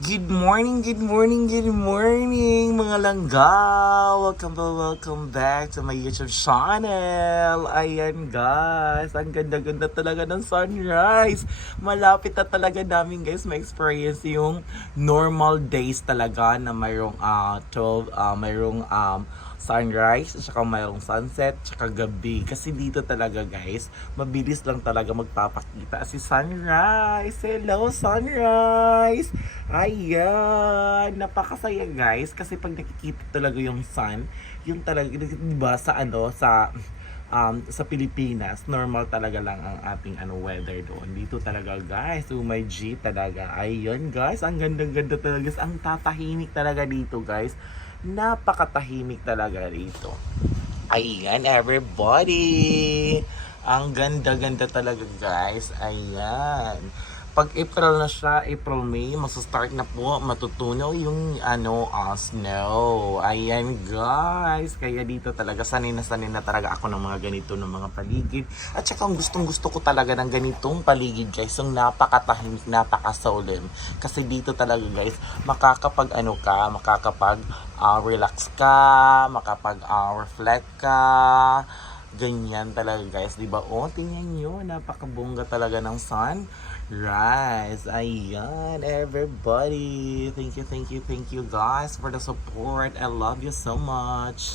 Good morning, good morning, good morning mga langga! Welcome back to my YouTube channel! Ayan guys, ang ganda-ganda talaga ng sunrise! Malapit na talaga namin guys ma-experience yung normal days talaga na mayroong 12, mayroong sunrise, at saka mayroong sunset, at saka gabi. Kasi dito talaga guys, mabilis lang talaga magpapakita si sunrise! Hello sunrise! Ayan, napakasaya guys kasi pag nakikita talaga yung sun, yung talaga 'di ba sa Pilipinas, normal talaga lang ang ating weather doon. Dito talaga guys, oh my G talaga. Ayun guys, ang ganda-ganda talaga, guys. Ang tatahimik talaga dito guys. Napakatahimik talaga dito. Ayan everybody. Ang ganda-ganda talaga guys. Ayan. Pag April na siya, April, May, start na po matutunaw yung snow. Ayan guys. Kaya dito talaga sanay na talaga ako ng mga ganito ng mga paligid. At saka ang gustong-gusto ko talaga ng ganitong paligid guys, yung napakatahimik, napakasolemn. Kasi dito talaga guys, makakapag relax ka, reflect ka. Ganyan talaga guys, 'di ba? Oh, tingnan niyo, napakabongga talaga ng sun. Rise. Ayan, everybody. Thank you guys for the support. I love you so much.